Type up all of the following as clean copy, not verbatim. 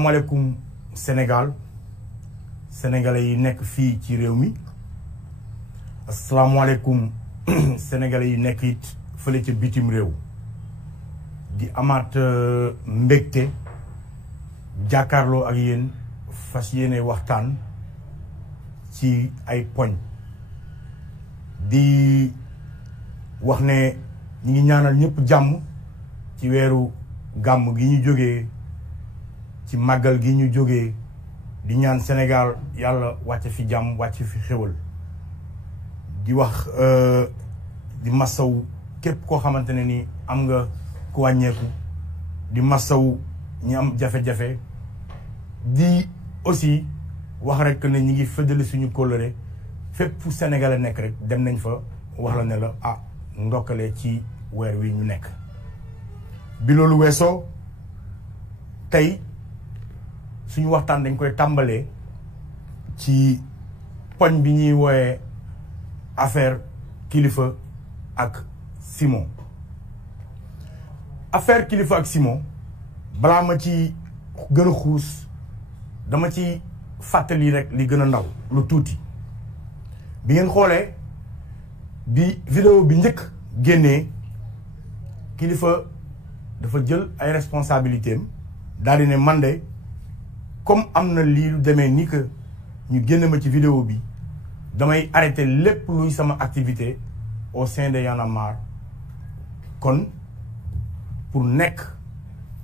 Asalaamaaleykum Sénégal sénégalais yi nekk fii ci réew mi asalaamaaleykum sénégalais yi nekk it fële ca bitim réew di amaat mbégte jàkkaarloo ak yéen fas yéene waxtaan ci ay poñ di wax ne ñi ngi ñaanal ñëpp jàmm ci weeru gàmm gi ñu jógee ci màggal gi ñu jógee di ñaan Sénégal yàlla wàcce fi jàmm wàcce fi xéwal di wax di massaw képp koo xamante ne ni am nga ku wàññeeku di massaw ñi am jafe-jafe di aussi wax rek ne ñi ngi fëddali suñu kóllëre fépp fu Sénégalais nekk rek dem nañ fa wax la ne la ndokkale ci weer wi ñu nekk. bi loolu weesoo tey suñu waxtaan dañ koy tàmbalee ci poñ bi ñuy wooyee affaire Kilifeu ak Simon. affaire Kilifeu ak Simon balaa ma ci gën a xuus dama ci fàttali rek li gën a ndaw lu tuuti bi ngeen xoolee bi vidéo bi njëkk génnee Kilifeu dafa jël ay responsabilités am daal di ne man de comme am na lii lu demee ni que ñu génne ma ci vidéo bi damay arrêter lépp luy sama activité au sein de Y'en a marre kon pour nekk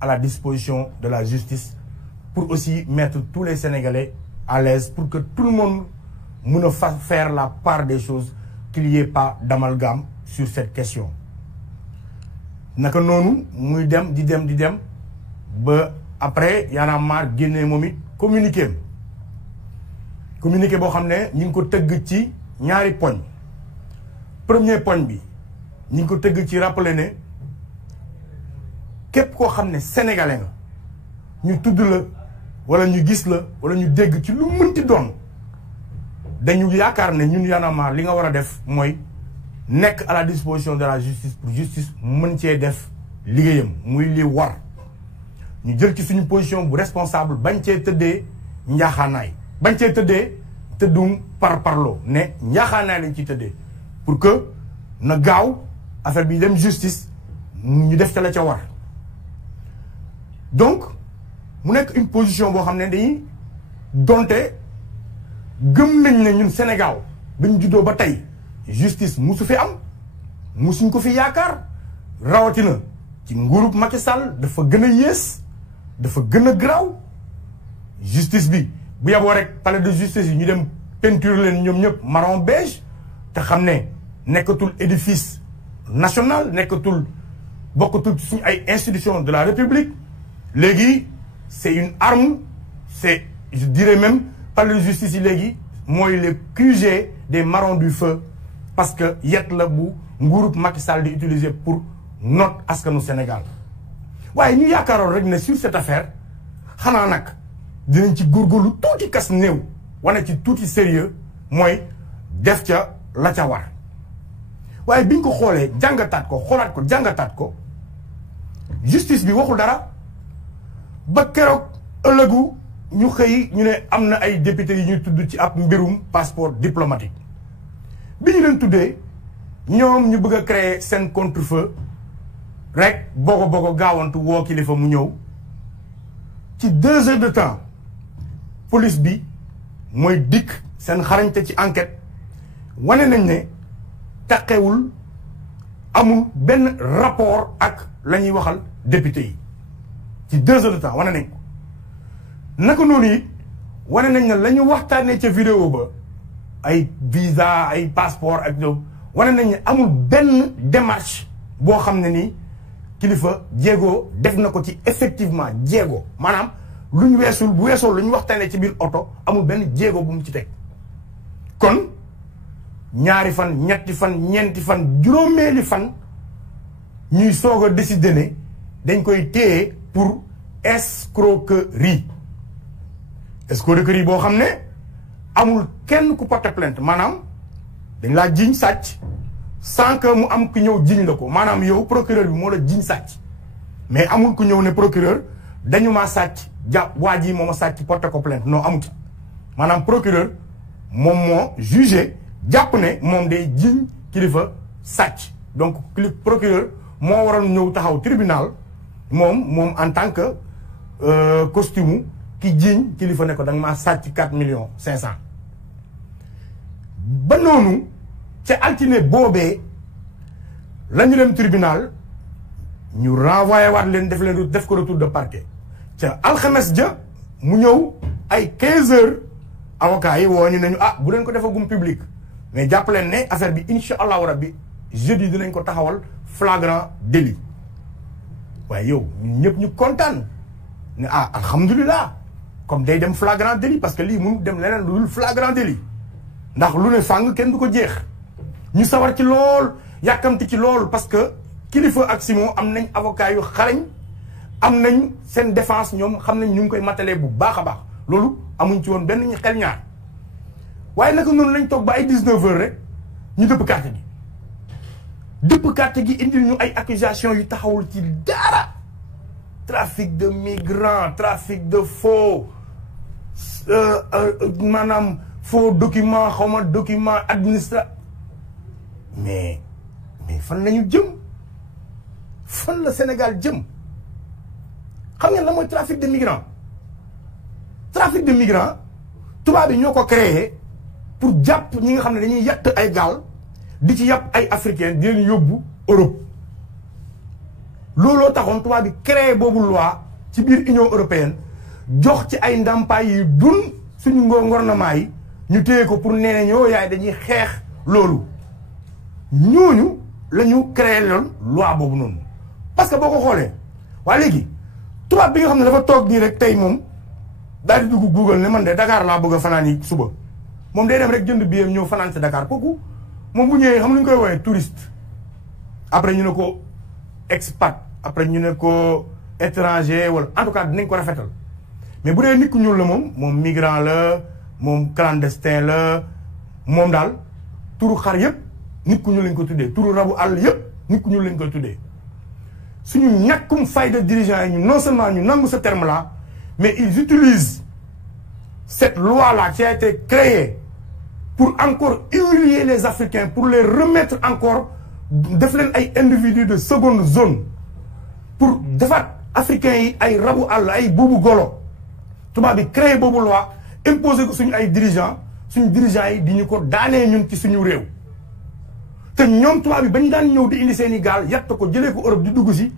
à la disposition de la justice pour aussi mettre tous les Sénégalais à l'aise pour que tout le monde mën a faire la part des choses qu'il n'y ait pas d'amalgame sur cette question naka noonu muy dem di dem ba après Y'en a marre génne moom it communiqué boo xam ne ñi ngi ko tëgg ci ñaari poñ premier poñ bi ñi ngi ko tëgg ci rappeler ne képp koo xam ne sénégalais nga ñu tudd la wala ñu gis la wala ñu dégg ci lu mënti doon dañu yaakaar ne ñun Y'en a marre li nga war a def mooy nekk à la disposition de la justice pour justice mën cee def liggéeyam muy li war ñu jël ci suñu position bu responsable bañ cee tëddee njaaxaanaay bañ cee tëddee tëddum parloo ne njaaxaanaay lañ ciy tëddee pour que na gaaw affaire bi dem justice ñu def ca la ca war donc mu nekk une position boo xam ne dañuy donte gëm nañ ne ñun Sénégal bañ juddoo ba tey justice musu fi am musuñ ko fi yaakaar rawatina ci nguurub Macky Sall dafa gën a yées dafa gën a garaaw justice bi bu yaboo rek palais de justice yi ñu dem peinture leen ñoom ñëpp marron beige te xam ne nekkatul édifice national nekkatul bokkatul suñu ay institutions de la République léegi c'est une arme c'est je dirais même palais de justice yi léegi mooy le QG des marrons du feu parce que yet la bu nguurub Macky Sall di utiliser pour noot askanu Sénégal waaye ñu yaakaaroon rek ne sur cette affaire xanaa nag dinañ ci góorgóorlu tuuti kas néew wane ci tuuti sérieux mooy def ca la ca war waaye biñ ko xoolee jàngataat ko xoolaat ko jàngataat ko justice bi waxul dara ba keroog ëllëgu ñu xëy ñu ne am na ay députés yi ñuy tudd ci ab mbirum passeport diplomatique bi ñu leen tuddee ñoom ñu bëgg a créer seen contre-feu rek bogo gaawantu woo Kilifeu mu ñëw ci 2 heures de temps police bi mooy dikk seen xarañte ci enquête wane nañ ne taqewul amul benn rapport ak la ñuy waxal député yi ci 2 heures de temps wane nañ ko naka noonu it wane nañ ne la ñu waxtaanee ca vidéo ba ay visa ay passeport ak ñoom wane nañ ne amul benn démarche boo xam ne nii Kilifeu jéego def na ko ci effectivement jéego maanaam lu ñu weesul bu weesoo lu ñu waxtaanee ci biir oto amul benn jéego bu mu ci teg kon ñaari fan ñetti fan ñeenti fan juróomeeli fan ñuy soog a décider ne dañ koy téye pour escroquerie boo xam ne amul kenn ku porter plainte maanaam dañ laa jiiñ sàcc sans que mu am ku ñëw jiiñ la ko maanaam yow procureur bi moo la jiiñ sàcc mais amul ku ñëw ne procureur dañu maa sàcc jàpp waa ji moom a sàcc porté ko plainte non amut maanaam procureur moom moo jugé jàpp ne moom day jiñ kilifa sàcc donc procureur moo waroon ñëw taxaw tribunal moom en tant que costume ki jiñ kilifa ne ko da nga maa sàcc 4,5 millions. ba noonu ca altine boobee la ñu dem tribunal ñu renvoyé waat leen def ko retour de parquet ca alxames ja mu ñëw ay 15 heures avocats yi woo ñu nañu bu leen ko defagum public mais jàpp leen ne affaire bi incha allahu rabbi jeudi dinañ ko taxawal flagrant délit waaye yow ñëpp ñu kontaan ne alhamdulilah comme day dem flagrant délit parce que lii mënu dem leneen lu dul flagrant délit ndax lu ne fàng kenn du ko jeex ñu sawar ci lool yàkkamti ci lool parce que Kilifeu ak Simon am nañ avocat yu xarañ am nañ seen défense ñoom xam nañ ñu ngi koy matalee bu baax a baax loolu amuñ ci woon benn xel ñaar waaye naka noonu lañ toog ba ay 19 heures rek ñu dëpp carte gi indil ñu ay accusations yu taxawul ci dara trafic de migrants trafic de faux maanaam faux document xawma document administratif mais fan lañu jëm fan la Sénégal jëm xam ngeen la mooy trafic de migrants tubaab yi ñoo ko créé pour jàpp ñi nga xam ne dañuy yatt ay gaal di ci yàpp ay africains di leen yóbbu Europe looloo taxoon tubaab bi créé boobu loi ci biir Union européenne jox ci ay ndàmpaay yu dun suñu ngornement yi ñu téye ko pour nee ñoo yaay dañuy xeex loolu ñooñu la ñu créé loon loi boobu noonu parce que boo ko xoolee waa léegi tubaab bi nga xam ne dafa toog nii rek tey moom daal di dugg Google ne man de Dakar laa bëgg a fanaan yi suba moom day dem rek jënd billet ñëw fanaan si Dakar kooku moom bu ñëwee xam lu ñu koy woowee touriste après ñu ne ko expat après ñu ne ko étranger wala en tout cas dinañ ko rafetal mais bu dee nit ku ñuul la moom migrant la moom clandestin la moom daal turu xar yëpp nit ku ñuul lañ ko tuddee turu rabu àll yëpp nit ku ñuul lañ koy tuddee suñu ñàkkum fayda dirigeants yi ñu non seulement ñu nangu ce terme là mais ils utilisent cette loi là qui a été créée pour encore humilier les Africains pour les remettre encore def leen ay individus de seconde zone pour defaat africains yi ay rabu àll ay buubu golo tubaab bi créé boobu loi imposé ko suñu ay dirigeants suñu dirigeants yi di ñu ko daanee ñun ci suñu réew te ñoom tubaab bi bañ daan ñëw di indi seen i gaal yatt ko jëlee ko Europe di dugg si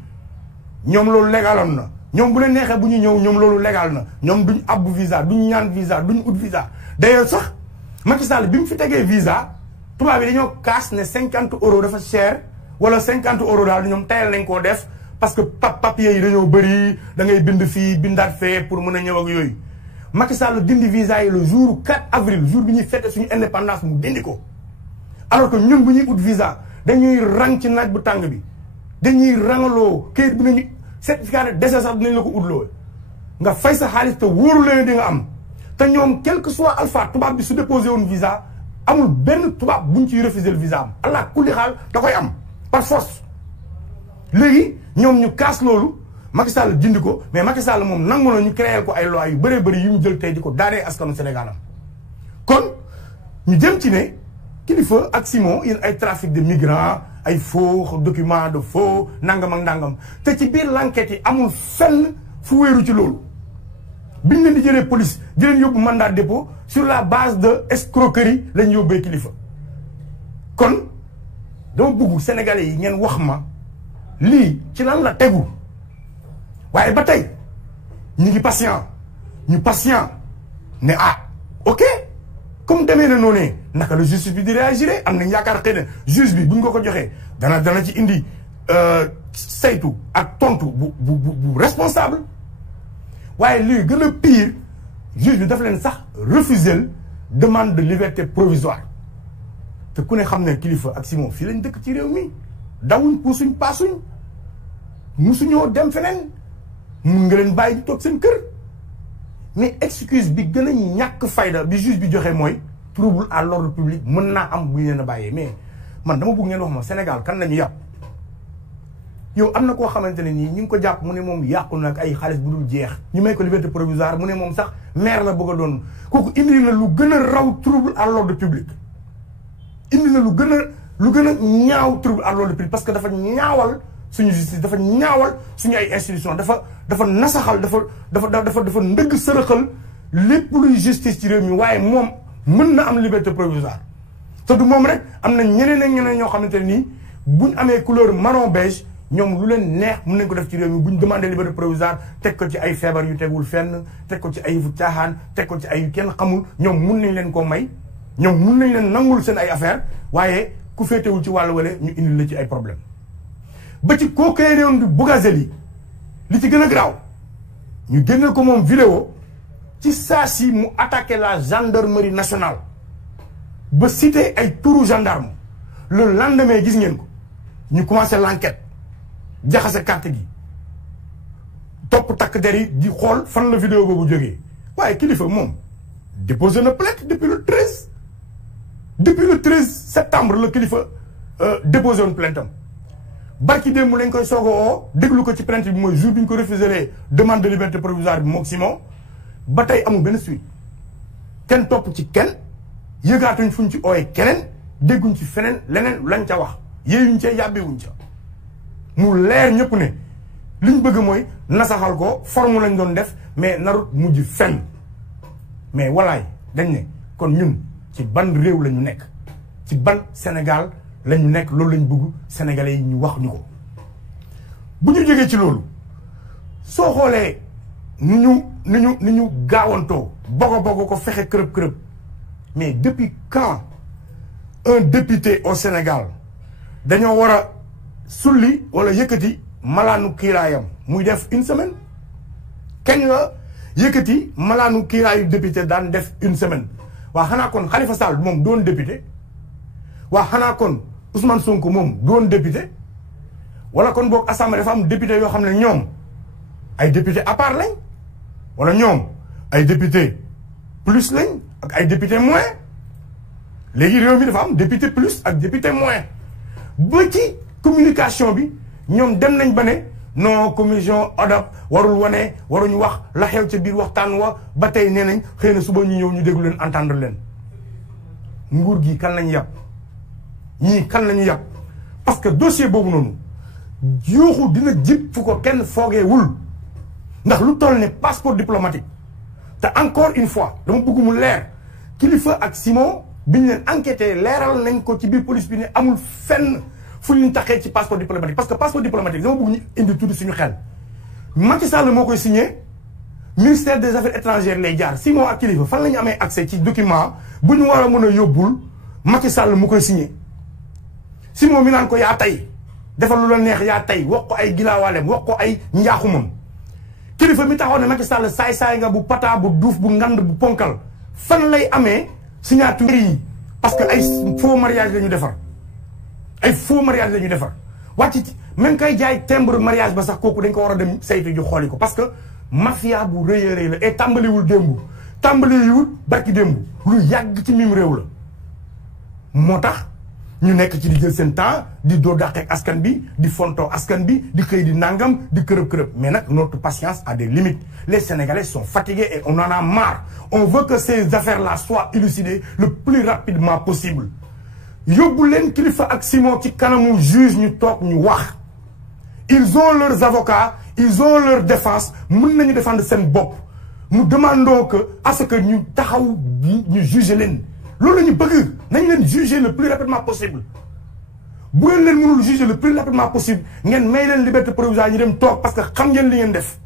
ñoom loolu légaloon na ñoom bu leen neexee bu ñu ñëw ñoom loolu légal na ñoom duñ abbu visa duñ ñaan visa duñ ut visa d'ailleurs sax Macky Sall bi mu fi tegee visa tubaab bi dañoo kaas ne 50 € dafa cher wala 50 € daal ñoom tayal nañ koo def parce que papier yi dañoo bëri da ngay bind fii bindaat fee pour mën a ñëw ak yooyu Macky Sall dindi visa yi le jour 4 avril jour bi ñuy fête suñu indépendance mu dindi ko alors que ñun bu ñuy ut visa dañuy rang ci naaj bu tàng bi dañuy rangaloo kayit bi nañu certificat de décès sax dinañ la ko utloo nga fay sa xaalis te wóoru leen di nga am te ñoom quel que soit alpha tubaab bi su déposé woon visa amul benn tubaab buñ ciy refusé le visa am allah kulli xaal da koy am par force léegi ñoom ñu kaas loolu Macky Sall dindi ko mais Macky Sall moom nangu na ñu créé ko ay loi yu bëree bëri yu ñu jël tey di ko daanee askanu Sénégal am kon ñu jëm ci ne Kilifeu ak Simon yéen ay trafic de migrants ay faux documents de faux nangam ak nangam te ci biir l'enquête yi amul fenn fu wéeru ci loolu biñ leen di jëlee police di leen yóbbu mandat de dépôt sur la base de escroquerie lañ yóbbee Kilifeu kon dama bëgg sénégalais yi ngeen wax ma lii ci lan la tegu waaye ba tey ñu ngi patient ne ok comme demee na noonu naka la justice bi di réagir am nañ yaakaar xëy na juge bi buñ ko joxee dana ci indi saytu ak tontu bu responsable waaye lii gën a pire juge bi daf leen sax refuser demande de liberté provisoire te ku ne xam ne Kilifeu ak Simon fii lañ dëkk ci réew mi dawuñ puusuñ paasuñ musuñoo dem feneen mun nga leen bàyyi di toog seen kër mais excuse bi gën a ñàkk fayda bi juge bi joxe mooy trouble à l'ordre public mën naa am bu ñu leen a bàyyee mais man dama bëgg ngeen wax ma Sénégal kan lañu yàpp yow am na koo xamante ne nii ñu ngi ko jàpp mu ne moom yàqu nag ay xaalis bu dul jeex ñu may ko liberté provisoire mu ne moom sax maire la bëgg a doon kooku indi na lu gën a raw trouble à l'ordre public indi na lu gën a ñaaw trouble à l'ordre public parce que dafa ñaawal suñu justice dafa ñaawal suñu ay institution dafa nasaxal dafa ndëgg sërëxal lépp luy justice ci réew mi waaye moom mën na am liberté provisoire te du moom rek am na ñeneen ak ñeneen ñoo xamante ne nii buñ amee couleur marron beige ñoom lu leen neex mën nañ ko def ci réew mi buñ demandé liberté provisoire teg ko ci ay feebar yu tegul fenn teg ko ci ay fu caaxaan teg ko ci ay kenn xamul ñoom mun nañ leen koo may ñoom mun nañ leen nangul seen ay affaire waaye ku féetewul ci wàllu wale ñu indil la ci ay problème ba ci koo koy réewoon di Bougazelli li ci gën a garaaw ñu génneel ko moom vidéo ci saa si mu attaqué la gendarmerie nationale ba cité ay turu gendarme le lendemain gis ngeen ko ñu commencé l'enquête jaxase carte gi topp takk der yi di xool fan la vidéo boobu jógee waaye kilifa moom déposé na plainte depuis le 13 septembre la kilifa déposé woon plainte am barki démb lañ koy soog a oo déglu ko ci plainte bi mooy jour bi ñu ko refusé demande de liberté provisoire bi moom Simon ba tey amul benn suite kenn topp ci kenn yëgaatuñ fuñ ci ooyee keneen dégguñ ci feneen leneen lañ ca wax yéeyuñ ca yàbbiwuñ ca mu leer ñëpp ne liñ bëgg mooy nasaxal ko forme lañ doon def mais narut mujj fenn mais walaay dañ ne kon ñun ci ban réew la ñu nekk ci ban Sénégal la ñu nekk loolu lañ bëgg sénégalais yi ñu wax ñu ko bu ñu jógee ci loolu soo xoolee ni ñu gaawantoo bogo ko fexe kërëb mais depuis quand un député au Sénégal dañoo war a sulli wala yëkkati malaanu kiiraayam muy def une semaine kañ la yëkkati malaanu kiiraayu député daan def une semaine waa xanaa kon Khalifa Sall moom doon député waa xanaa kon Ousmane Sonko moom doon député wala kon boog assemblée dafa am député yoo xam ne ñoom ay député à part lañ wala ñoom ay député plus lañ ak ay député moins léegi réew mi dafa am député plus ak député moins ba ci communication bi ñoom dem nañ ba ne non commission ODAP warul wane waruñu wax la xew ca biir waxtaan wa ba tey nee nañ xëy na suba ñu ñëw ñu déglu leen entendre leen nguur gi kan lañ yàpp ñii kan lañu yàpp parce que dossier boobu noonu yuuxu dina jib fu ko kenn foogeewul ndax lu toll ne passeport diplomatique te encore une fois dama bëgg mu leer Kilifeu ak Simon bi ñu leen enquêté leeral nañ ko ci biir police bi ne amul fenn fu ñu taxee ci passeport diplomatique parce que passeport diplomatique dama bëgg ñu indi tuuti suñu xel Macky Sall moo koy signé ministère des affaires étrangères lay jaar Simon ak Kilifeu fan la ñu amee accès ci document bu ñu war a mën a yóbbul Macky Sall mu koy signé Simon mi naan ko yaa tey defal lu la neex yaa tey wax ko ay gilaawaaleem wax ko ay njaaxumam Kilifeu mi taxaw ne Macky Sall saay-saay nga bu pata bu duuf bu ngand bu ponkal fan lay amee signature yi parce que ay faux mariage la ñu defar ay faux mariage la ñu defar wàcc ci même kay jaay timbre mariage ba sax kooku dañ ko war a dem saytu ju xooli ko parce que mafia bu rëy a rëy la et tàmbaliwul démb tàmbaliwul barki démb lu yàgg ci mim réew la moo tax ñu nekk ci di jël seen temps di doo dàqeek askan bi di fontoo askan bi di xëy di nangam di kërëb mais nag notre patience a des limites les Sénégalais sont fatigués et on en a marre on veut que ces affaires-là soient élucidées le plus rapidement possible yóbbu leen Kilifeu ak Simon ci kanamu juge ñu toog ñu wax ils ont leurs avocats ils ont leur défense mën nañu défendre seen bopp nous demandons que à ce que ñu taxaw ñu juger leen loolu la ñu bëgg nañ leen juger le plus rapidement possible bu ngeen leen mënul juger le plus rapidement possible ngeen may leen liberté provisoire ñu dem toog parce que xam ngeen li ngeen def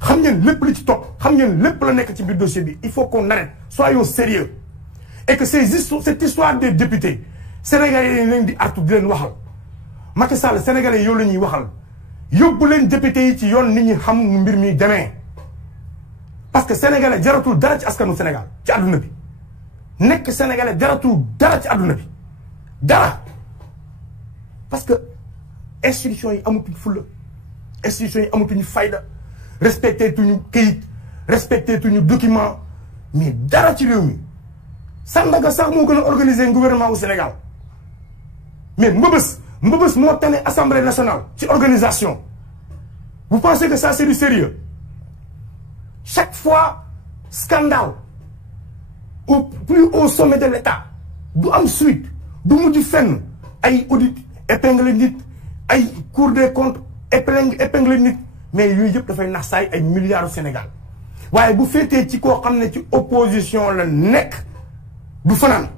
xam ngeen lépp li ci topp xam ngeen lépp la nekk ci biir dossier bi il faut qu'on arrête soyons sérieux et que cette histoire des députés sénégalais yi leen di artu di leen waxal Macky Sall sénégalais yow la ñuy waxal yóbbu leen député yi ci yoon nit ñi xam nu mbir mi demee parce que sénégalais jaratul dara ci askanu Sénégal ci àdduna bi nekk sénégalais jaratul dara ci àdduna bi dara parce que institutions yi amatuñ fulla institutions yi amatuñu fayda respecté tuñu këyit respecté tuñu document mais dara ci réew mi Sandaga sax moo gën a organiser gouvernement au Sénégal mais mbëbës Mbëbës moo tane Assemblée nationale ci organisation. Vous pensez que ça c'est du sérieux? Chaque fois scandale au plus haut sommet de l'État du am suite du mujj fenn ay audit épingle nit ay Cour des comptes épingle nit mais yooyu yëpp dafay nax saay ay milliards au Sénégal waaye bu féetee ci koo xam ne ci opposition la nekk du fanaan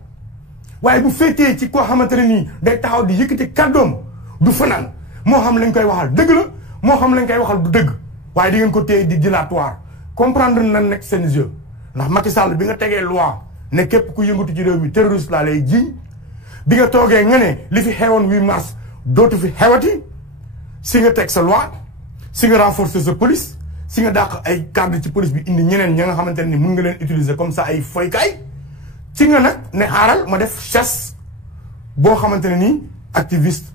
waaye bu féetee ci koo xamante ne nii day taxaw di yëkkati kàddoom du fanaan moo xam lañ koy waxal dëgg la moo xam lañ koy waxal du dëgg waaye di ngeen ko téye di dilatoire comprendre na nekk seen jeu ndax Macky Sall bi nga tegee loi ne képp ku yëngatu ci réew mi terroriste laa lay jiiñ bi nga toogee nga ne li fi xewoon 8 mars dootu fi xewati si nga teg sa loi si nga renforcer sa police si nga dàq ay cadre ci police bi indi ñeneen ña nga xamante ne ni mun nga leen utiliser comme ça ay foykaay ci nga nag ne xaaral ma def chasse boo xamante ne nii activiste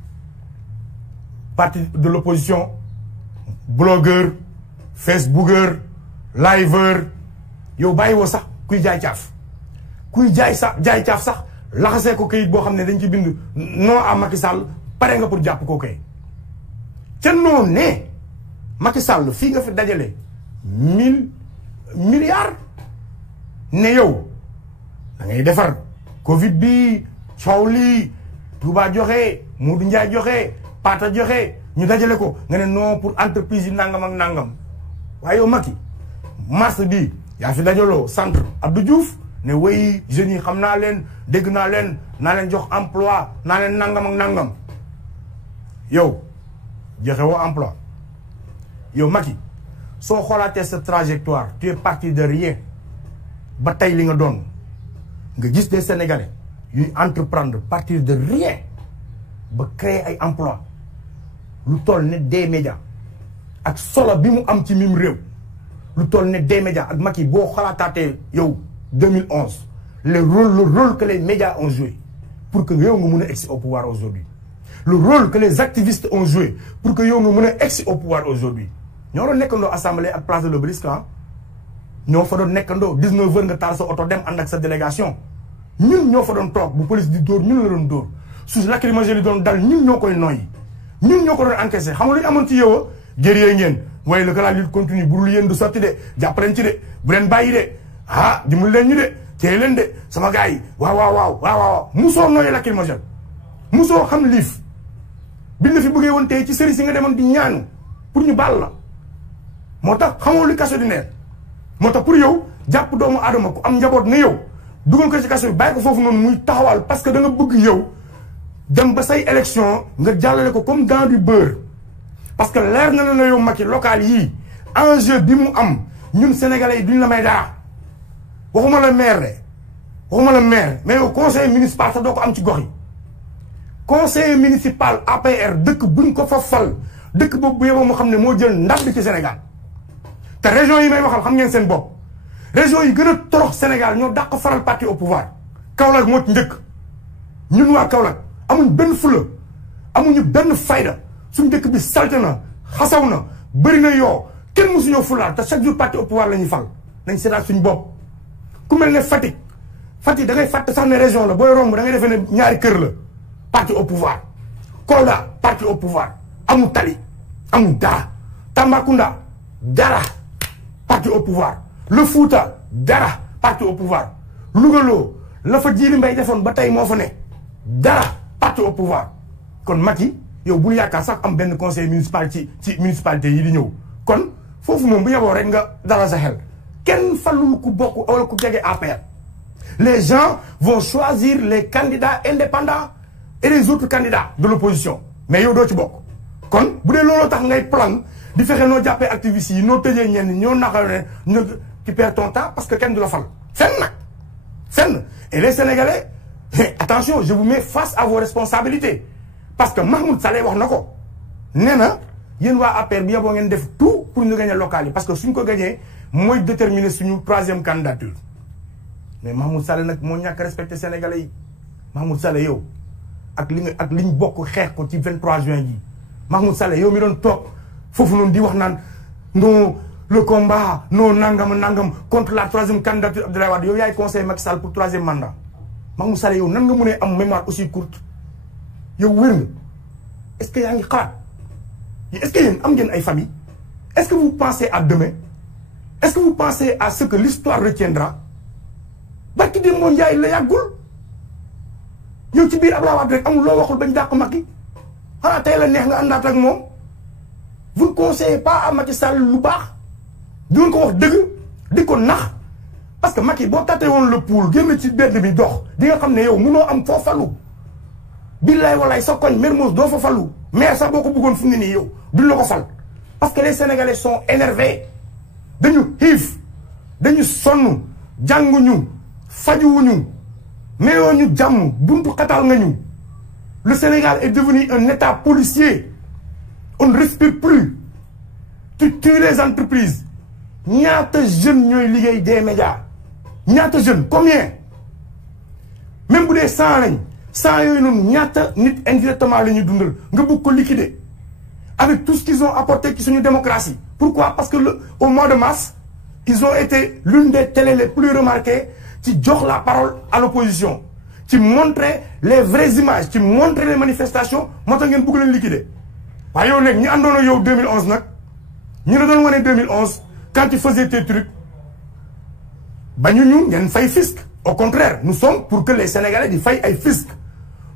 parti de l'opposition blogueur facebooker liveur yow bàyyi woo sax kuy jaay caaf kuy jaay caaf sax laxasee ko kayit boo xam ne dañ ci bind non à Macky Sall pare nga pour jàpp koo kay ca noonu ne Macky Sall fii nga fi dajale 1000 milliards ne yow da ngay defar Covid bi coow lii Touba joxe Modou Ndiaye joxe Pata joxe ñu dajale ko nga ne non pour entreprise yi nangam ak nangam waaye yow Macky mars bi yaa fi dajaloo centre Abdou Diouf ne way jeunes yi xam naa leen dégg naa leen jox emploi naa leen nangam ak nangam yow joxe woo emploi yow Macky soo xoolaatee sa trajectoire tu es parti de rien ba tey li nga doon nga gis des Sénégalais yuy entreprendre partir de rien ba créer ay emploi lu toll ne des médias ak solo bi mu am ci mim réew lu toll ne des médias ak Macky boo xalaataatee yow 2011 le rôle que les médias ont joué pour que yow nga mën a egsi au pouvoir aujourd'hui le rôle que les activistes ont joué pour que yow nga mën a egsi au pouvoir aujourd'hui ñoo doon nekkandoo assemblée ak place de l'Obélisque ñoo fa doon nekkandoo 19 heures nga taal sa oto dem ànd ak sa délégation ñun ñoo fa doon toog bu police di dóor ñun la doon dóor su lacrymogène yi doon dal ñun ñoo koy noyyi ñun ñoo ko doon encaissé xam nga lu ñu amoon ci yow a guerrier ngeen waaye le que la lutte continue bu dul yéen du sotti de jàpp leen ci de bu leen bàyyi de dimbali leen ñu de téye leen de sama gars yi waaw musoo nooy lacrymogène musoo xam liif biñ la fi bëggee woon tey ci sëriñ si nga demoon di ñaanu pour ñu baal la moo tax xamoo li kaso di neer moo tax pour yow jàpp doomu aadama ku am njaboot na yow dugal ko ci kaso bi bàyyi ko foofu noonu muy taxawal parce que da nga bëgg yow dem ba say élection nga jàllale ko comme dans du beurre parce que leer na la yow Macky local yii enjeu bi mu am ñun sénégalais yi duñ la may dara waxuma la maire mais yow conseil municipal sax doo ko am ci gox yi conseiller municipal APR dëkk buñ ko fa fal dëkk boobu bu yeboo moo xam ne moo jël ndam bi ci Sénégal te région yi may waxal xam ngeen seen bopp région yi gën a torox Sénégal ñoo dàq faral parti au pouvoir Kaolack moo ci njëkk ñun waa Kaolack amuñ benn fula amuñu benn fayda suñ dëkk bi salte na xasaw na bëri na yoo kenn musuñoo fulaal te chaque jour parti au pouvoir la ñuy fal nañ seetaat suñ bopp ku mel ne Fatick da ngay fàtte sax ne région la booy romb da ngay defee ne ñaari kër la parti au pouvoir Kolda parti au pouvoir amul tali amul dara Tambacounda dara parti au pouvoir le Fouta dara parti au pouvoir Louga la fa Djily Mbaye defoon ba tey moo fa ne dara parti au pouvoir kon Macky yow bul yaakaar sax am benn conseil municipal ci municipalité yi di ñëw kon foofu moom bu yeboo rek nga dara sa xel kenn falul ku bokk wala ku jege APR les gens vont choisir les candidats indépendants et les autres candidats de l'opposition mais yow doo ci bokk kon bu dee looloo tax ngay plan di fexe noo jàppee activistes yi noo tëjee ñenn ñoo naqare ne tu perds ton temps parce que kenn du la fal fenn et les Sénégalais attention je vous mets face à vos responsabilités parce que Mahmoud Saleh wax na ko nee na yéen waa APR bi yeboo ngeen def tout pour ñu gagner local yi parce que suñ ko gagner mooy déterminer suñu 3e candidature mais Mahmoud Saleh nag moo ñàkk respecté Sénégalais yi Mahmoud Saleh yow ak liñ bokk xeex ko ci 23 juin yi Mahmoud Saleh yow mi doon toog foofu noonu di wax naan non le combat non nangam contre la 3e candidature Abdoulaye Wade yow yaay conseil Macky Sall pour 3e mandat Mahmoud Saleh yow nan nga mënee am mémoire aussi courte yow wér nga est-ce que yaa ngi xalaat est-ce que yéen am ngeen ay famille est-ce que vous pensez à demain est-ce que vous pensez à ce que l'histoire retiendra barki dem moo njaay la yàggul yow ci biir Abdoulaye Wade rek amul loo waxul bañ dàq Macky xanaa tey la neex nga àndaat ak moom vous ne conseillez pas à Macky Sall lu baax di ngeen ko wax dëgg di ko nax parce que Macky boo tàttee woon le poul génn ci bedd bi dox di nga xam ne yow munoo am foo falu billaay walaay sa koñ Mermoz doo fa falu mais sax boo ko bëggoon fu mu ne nii yow duñ la ko fal parce que les Sénégalais sont énervés dañu xiif dañu sonn jànguñu fajuwuñu mayoo ñu jàmm buntu xatal nga ñu le Sénégal est devenu un état policier on ne respire plus tu tues les entreprises ñaata jeunes ñooy liggéey des médias ñaata jeunes combien même bu dee 100 lañ 100 yooyu noonu ñaata nit indirectement la ñuy dundal nga bëgg ko liquider avec tout ce qu'ils ont apporté ci suñu démocratie. Pourquoi? Parce que au mois de mars ils ont été l'une des télés les plus remarquées qui jox la parole à l'opposition qui montrait les vraies images qui montrait les manifestations moo tax ngeen bëgg leen liquider waaye yow nekk ñi àndoon ak yow 2011 nag ñi la doon wane 2011 quand tu faisais tes trucs bañu ñu ngeen fay fisc. Au contraire nous sommes pour que les Sénégalais di fay ay fisc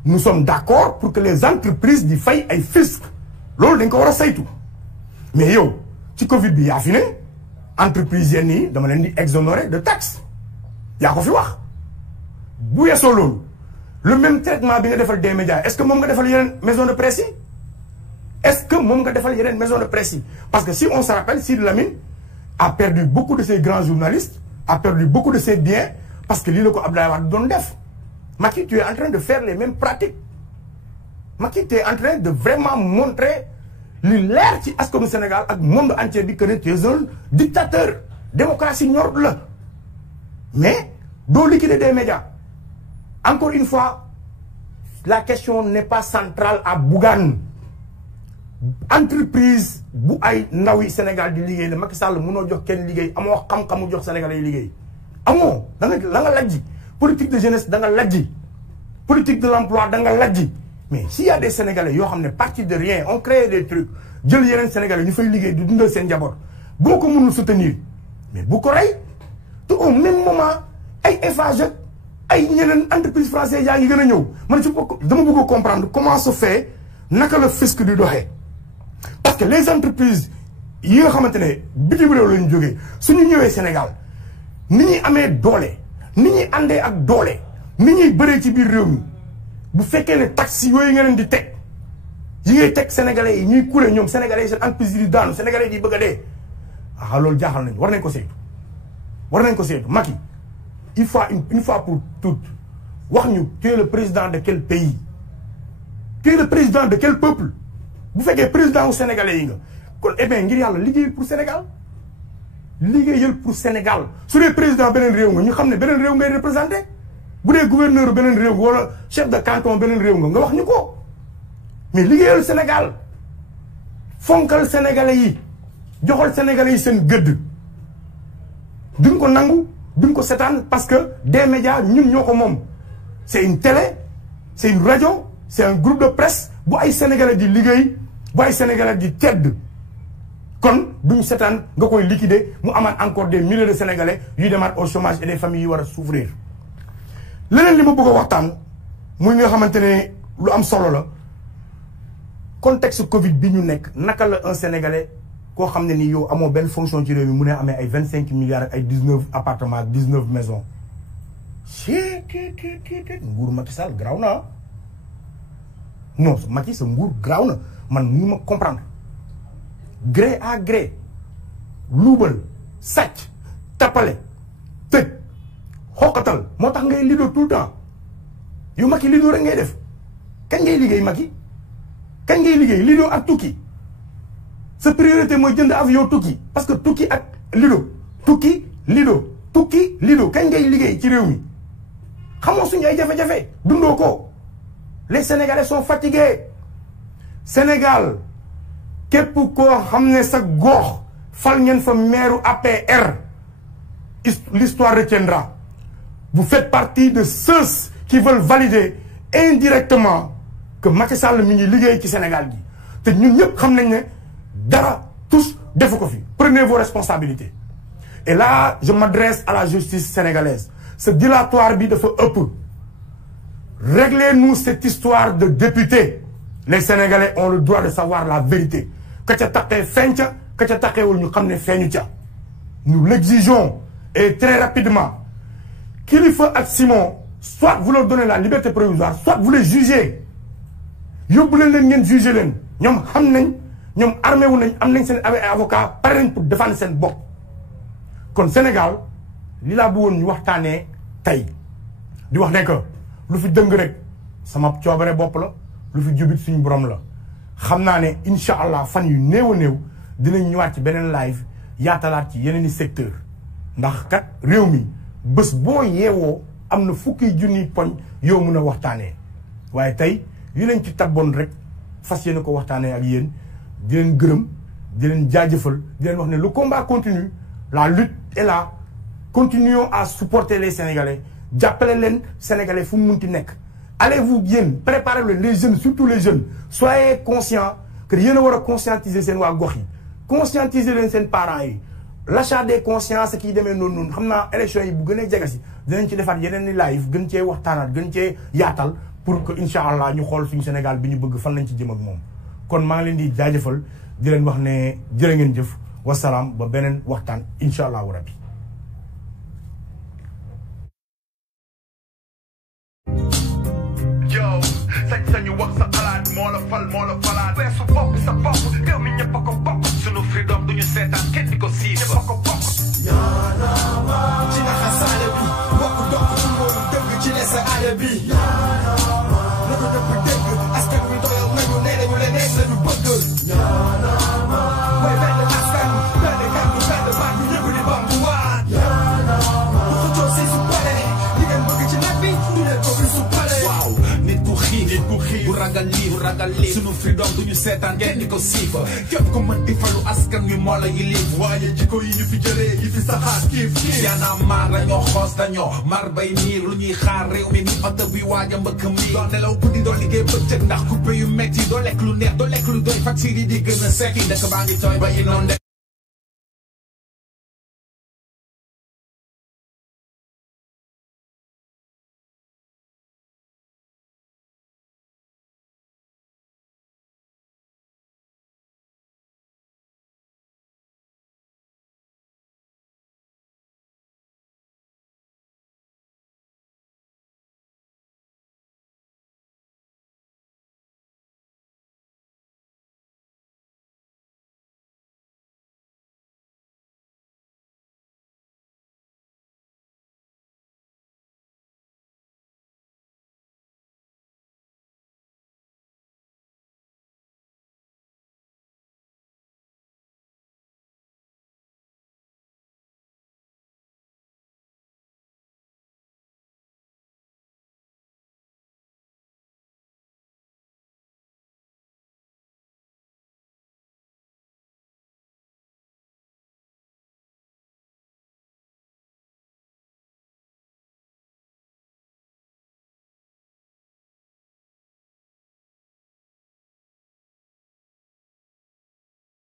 nous sommes d'accord pour que les entreprises di fay ay fisc loolu dañ ko war a saytu mais yow ci Covid bi yaa fi ne entreprise yenn yi dama leen di exonérer de taxes yaa ko fi wax bu weesoo loolu le même traitement bi nga defal des médias est-ce que moom nga defal yeneen maison de presse yi est-ce que moom nga defal yeneen maison de presse yi parce que si on se rappelle Sidy Lamine a perdu beaucoup de ses grands journalistes a perdu beaucoup de ses biens parce que lii la ko Abdoulaye Wade doon def Macky tu es en train de faire les mêmes pratiques Macky tu es en train de vraiment montrer li leer ci askanu Sénégal ak monde entier bi que ne tu es un dictateur démocratie ñor la mais doo liquider des médias encore une fois la question n'est pas centrale à Bougane entreprise bu ay ndaw yi Sénégal di liggéey la Macky Sall mënoo jox kenn liggéey amoo xam-xamu jox Sénégalais yi liggéey amoo da nga lajji politique de jeunesse da nga lajji politique de l'emploi da nga lajji mais s'il y a des Sénégalais yoo xam ne parti de rien on crée des trucs jël yeneen Sénégalais ñu fay liggéey du dundal seen njaboot boo ko mënul soutenir mais bu ko rey te au même moment ay Eiffage ay ñeneen entreprise française yaa ngi gën a ñëw man ci dama bëgg a comprendre comment se fait naka la fisc di doxee parce que les entreprises yi nga xamante ne bitim réew la ñu jógee suñu ñëwee Sénégal ni ñuy amee doole ni ñuy àndee ak doole ni ñuy bëree ci biir réew mi bu fekkee ne taxes yooyu nga leen di teg yi ngay teg sénégalais yi ñuy kule ñoom sénégalais yi seen entreprise yi di daanu sénégalais yi di bëgg a dee ah loolu jaaxal nañu war nañ ko saytu war nañ ko saytu Macky il faut une fois pour toutes wax ñu tu es le président de quel pays tu es le président de quel peuple bu fekkee président wu sénégalais yi nga kon eh bien ngir yàlla liggéeyal pour Sénégal liggéeyal pour Sénégal su dee président beneen réew nga ñu xam ne beneen réew ngay représenté bu dee gouverneur beneen réew wala chef de canton beneen réew nga wax ñu ko mais liggéeyal Sénégal fonkal sénégalais yi joxal sénégalais yi seen gëdd duñ ko nangu duñ ko setaan parce que des médias ñun ñoo ko moom c'est une télé c'est une radio c'est un groupe de presse bu ay sénégalais di liggéey bu ay sénégalais di tedd kon duñ setaan nga koy liquider mu amaat encore des milliers de sénégalais yuy demaat au chômage et des familles yi war a souffrir leneen li ma bëgg a waxtaan muy nga xamante ne lu am solo la contexte Covid bi ñu nekk naka la un sénégalais koo xam ne ni yow amoo benn fonction ci réew mi mu ne amee ay 25 milliards ak ay 19 appartements ak 19 maisons nguur Macky Sall garaaw na non Macky sa nguur garaaw na man mënu ma comprendre gré à gré luubal sàcc tappale tëj xoqatal moo tax ngay lido tout le temps yow Macky lido rek ngay def kañ ngay liggéey Macky kañ ngay liggéey lido ak tukki sa priorité mooy jënd avion tukki parce que tukki ak lido tukki lido kañ ngay liggéey ci réew mi xamoo suñu ay jafe-jafe dundoo ko les Sénégalais sont fatigués Sénégal képp koo xam ne sa gox fal ngeen fa maire APR l'histoire retiendra vous faites partie de ceux qui veulent valider indirectement que Macky Sall mi ngi liggéey ci Sénégal gi te ñun ñëpp xam nañ ne dara tous defu ko fi. Prenez vos responsabilités. Et là je m'adresse à la justice sénégalaise. Ce dilatoire bi dafa ëpp. Réglez-nous cette histoire de député. Les Sénégalais ont le droit de savoir la vérité. Ka ca taqee feeñ ca ka ca taqeewul ñu xam ne feeñu ca. Nous l'exigeons et très rapidement. Kilifeu ak Simon, soit vous leur donnez la liberté provisoire, soit vous les jugez. Yóbbu leen ngeen juger leen. Ñoom xam nañ ñoom armé wu nañ am nañ seen avocat pare nañ pour défendre seen bopp. Kon Sénégal li laa bëggoon ñu waxtaanee tey di wax ne que lu fi dëng rek sama coobare bopp la lu fi jubit suñu borom la xam naa ne incha allah fan yu néew a néew dinañ ñëwaat ci beneen live yaatalaat ci yeneen i secteur ndax kat réew mi bés boo yeewoo am na fukki junni poñ yow mun a waxtaanee waaye tey yu leen ci tabboon rek fas yéene ko waxtaanee ak yéen di leen gërëm di leen jaajëfal di leen wax ne le combat continue la lutte est là continuons à supporter les Sénégalais jàppale leen Sénégalais fu mu munti nekk allez-vous bien préparez les jeunes surtout les jeunes soyez conscients que yéen a war a conscientiser seen waa gox yi conscientiser leen seen parents yi l'achat des consciences kii demee noonu xam naa élection yi bu gën a jege si dinañ ci defaat yeneen i live gën cee waxtaanaat gën cee yaatal pour que incha allah ñu xool suñu Sénégal bi ñu bëgg fan lañ ci jëm ak moom kon maa ngi leen di jaajëfal di leen wax ne jërë ngeen jëf wasalaam ba beneen waxtaan incha allahu rabbi. yow sañ-sañu wax sa xalaat moo la fal moo la falaat weesu bopp sa bopp réew mi ñëpp a ko bokk sunu freedom duñu seetaan kenn di ko siif ñëpp a ko bokk yaanaama ci naxa saale bi bokk dokk ci mbooru dëgg ci ne sa aale bi yaanaama nanu dëpp dëgg askan wi doyal nañu nee nañu leneen lañu bëgg yaanaama mooy benn askan benn kàddu benn baat bu ñëpp di bambuwaat yaanaama bu ko jox si su pare li ngeen bëgg ci nag bi du leen ko fi su pare waaw nit ku xiif bu ragal lii sunu freedom duñu seetaan kenn di ko siifa képp ko mën di falu askan wi moo la yilif waaye jikko yi ñu fi jëlee yi fi saxaat kiif kiif yaana maar dañoo xoos dañoo mar bay niir lu ñuy xaar réew mi ni oto bi waaj a mbëkk mi doo nelaw guddi doo liggéey bëccëg ndax coupé yu metti doo lekk lu neex doo lekk lu doy facture yi di gën a sekki dëkk baa ngi tooy ba inondé